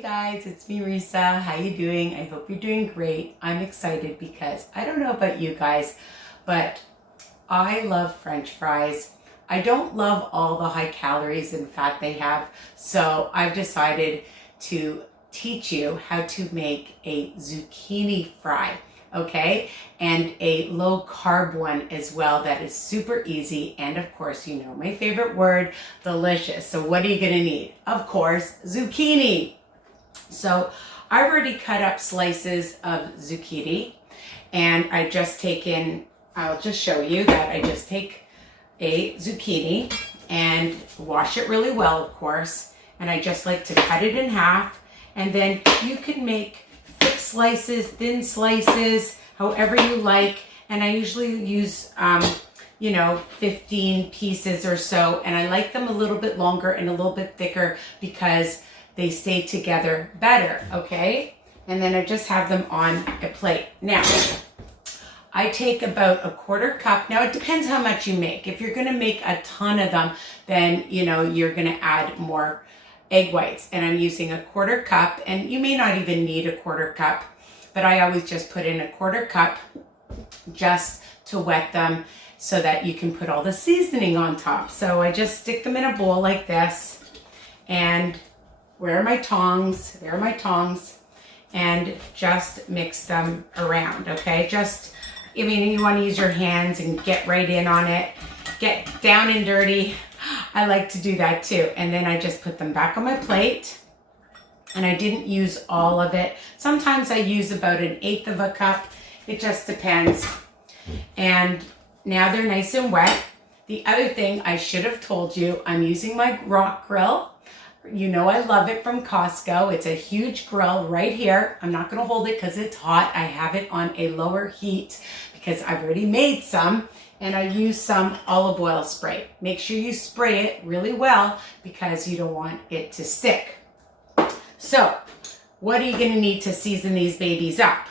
Hey guys, it's me Risa. How you doing? I hope you're doing great. I'm excited because I don't know about you guys, but I love French fries. I don't love all the high calories and fat they have, so I've decided to teach you how to make a zucchini fry, okay? And a low carb one as well that is super easy, and of course, you know my favorite word, delicious. So what are you gonna need? Of course, zucchini. So I've already cut up slices of zucchini, and I'll just show you that I just take a zucchini and wash it really well, of course, and I just like to cut it in half, and then you can make thick slices, thin slices, however you like, and I usually use 15 pieces or so, and I like them a little bit longer and a little bit thicker because they stay together better, okay? And then I just have them on a plate. Now, I take about a quarter cup. Now, it depends how much you make. If you're gonna make a ton of them, then, you're gonna add more egg whites. And I'm using a quarter cup, and you may not even need a quarter cup, but I always just put in a quarter cup just to wet them so that you can put all the seasoning on top. So I just stick them in a bowl like this, and where are my tongs? There are my tongs. And just mix them around, okay? You want to use your hands and get right in on it. Get down and dirty. I like to do that too. And then I just put them back on my plate. And I didn't use all of it. Sometimes I use about 1/8 of a cup. It just depends. And now they're nice and wet. The other thing I should have told you, I'm using my rock grill. You know I love it from Costco. It's a huge grill right here. I'm not going to hold it because it's hot. I have it on a lower heat because I've already made some, and I use some olive oil spray. Make sure you spray it really well because you don't want it to stick. So what are you going to need to season these babies up?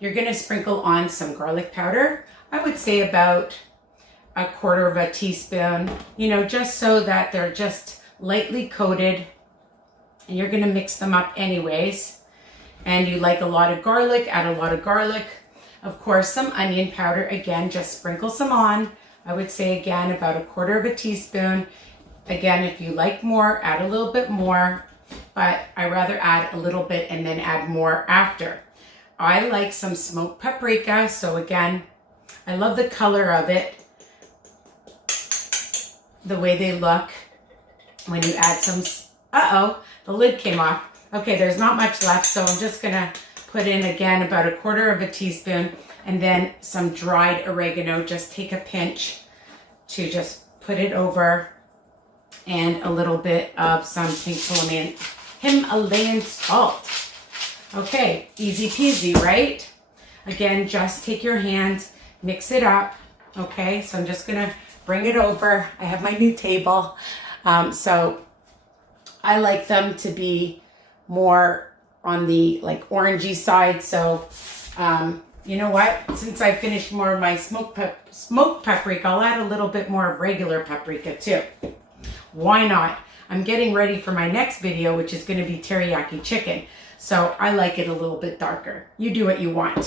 You're going to sprinkle on some garlic powder. I would say about 1/4 teaspoon, just so that they're just lightly coated, and you're going to mix them up anyways. And you like a lot of garlic, add a lot of garlic. Of course, some onion powder, again, just sprinkle some on. I would say again about 1/4 teaspoon. Again, if you like more, add a little bit more, but I rather add a little bit and then add more after. I like some smoked paprika, so again, I love the color of it, the way they look. When you add some, the lid came off. Okay, there's not much left, so I'm just gonna put in again about 1/4 teaspoon, and then some dried oregano. Just take a pinch to just put it over, and a little bit of some pink Himalayan salt. Okay, easy peasy, right? Again, just take your hands, mix it up. Okay, so I'm just gonna bring it over. I have my new table. So I like them to be more on the orangey side. So, you know what? Since I finished more of my smoked paprika, I'll add a little bit more of regular paprika too. Why not? I'm getting ready for my next video, which is going to be teriyaki chicken. So I like it a little bit darker. You do what you want.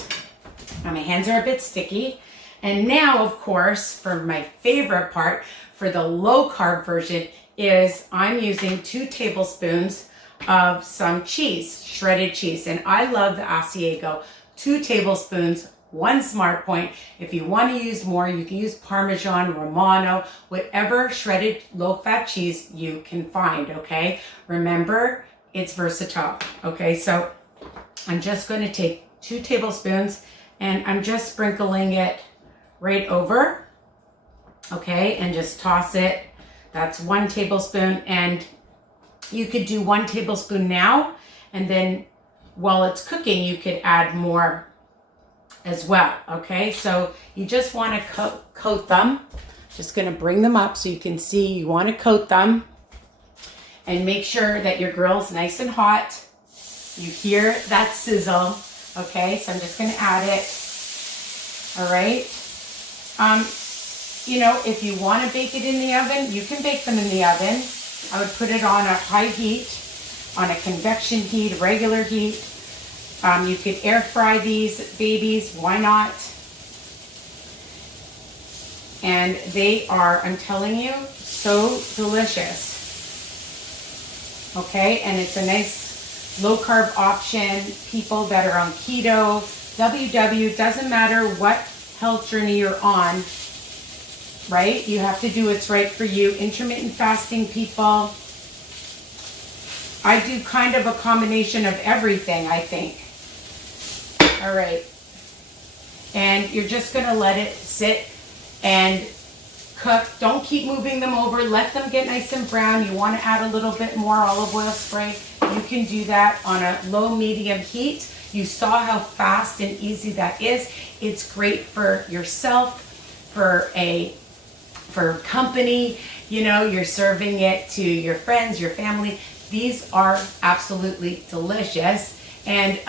Now my hands are a bit sticky. And now, of course, for my favorite part, for the low carb version, is I'm using 2 tablespoons of some cheese, shredded cheese. And I love the Asiago, 2 tablespoons, 1 Smart Point. If you want to use more, you can use Parnasean, Romano, whatever shredded low-fat cheese you can find, okay? Remember, it's versatile, okay? So I'm just going to take 2 tablespoons, and I'm just sprinkling it right over, okay? And just toss it. That's 1 tablespoon, and you could do 1 tablespoon now, and then while it's cooking, you could add more as well, okay? So you just want to coat them. Just going to bring them up so you can see. You want to coat them, and make sure that your grill's nice and hot. You hear that sizzle, okay? So I'm just going to add it, all right? If you want to bake it in the oven, you can bake them in the oven. I would put it on a high heat, on a convection heat, regular heat. You could air fry these babies, why not? And they are, I'm telling you, so delicious. Okay, and it's a nice low carb option. People that are on keto, WW, doesn't matter what health journey you're on, right? You have to do what's right for you. Intermittent fasting people. I do kind of a combination of everything, I think. All right. And you're just going to let it sit and cook. Don't keep moving them over. Let them get nice and brown. You want to add a little bit more olive oil spray. You can do that on a low medium heat. You saw how fast and easy that is. It's great for yourself, for company. You know, you're serving it to your friends, your family. These are absolutely delicious. And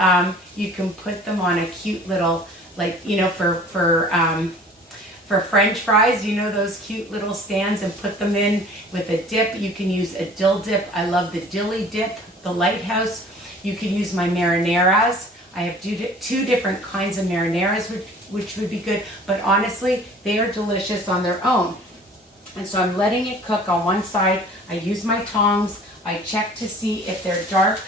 you can put them on a cute little, like, you know, for French fries, you know, those cute little stands, and put them in with a dip. You can use a dill dip. I love the dilly dip, the Lighthouse. You can use my marineras. I have two different kinds of marineras, which would be good. But honestly, they are delicious on their own. And so I'm letting it cook on one side. I use my tongs. I check to see if they're dark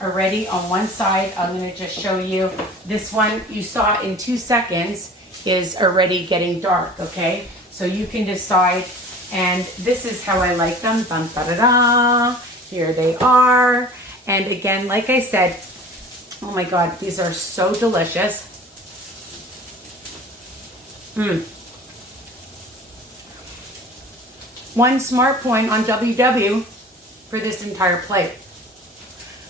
already on one side. I'm going to just show you. This one you saw in 2 seconds is already getting dark, okay? So you can decide, and this is how I like them. Dun, da, da, da. Here they are. And again, like I said, oh my God, these are so delicious. One smart point on WW for this entire plate.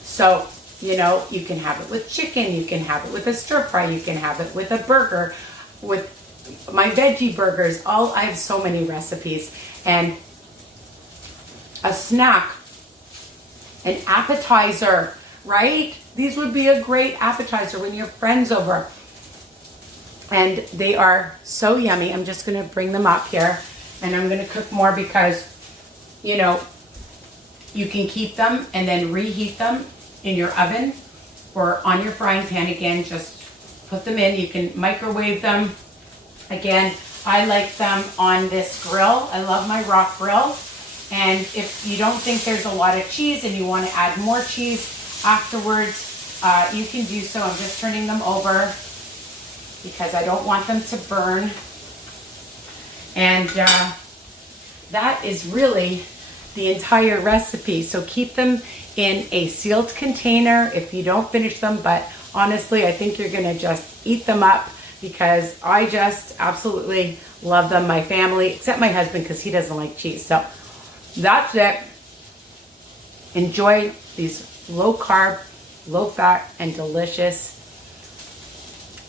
So, you know, you can have it with chicken, you can have it with a stir fry, you can have it with a burger, with my veggie burgers. I have so many recipes. And a snack, an appetizer, right? These would be a great appetizer when you have friends over. And they are so yummy. I'm just going to bring them up here, and I'm going to cook more because, you know, you can keep them and then reheat them in your oven or on your frying pan. Again, just put them in. You can microwave them. Again, I like them on this grill. I love my rock grill. And if you don't think there's a lot of cheese and you want to add more cheese afterwards, you can do so. I'm just turning them over because I don't want them to burn. And that is really the entire recipe. So keep them in a sealed container if you don't finish them. But honestly, I think you're going to just eat them up because I just absolutely love them. My family, except my husband, because he doesn't like cheese. So that's it. Enjoy these low carb, low fat, and delicious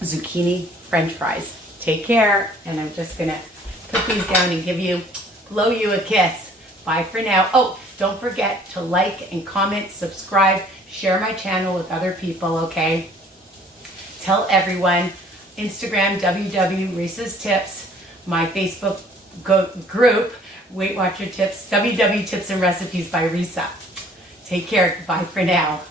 zucchini French fries. Take care. And I'm just going to put these down and blow you a kiss. Bye for now. Oh, don't forget to like and comment, subscribe, share my channel with other people, okay? Tell everyone. Instagram, WW Risa's Tips. My Facebook group, Weight Watcher Tips, WW Tips and Recipes by Risa. Take care. Bye for now.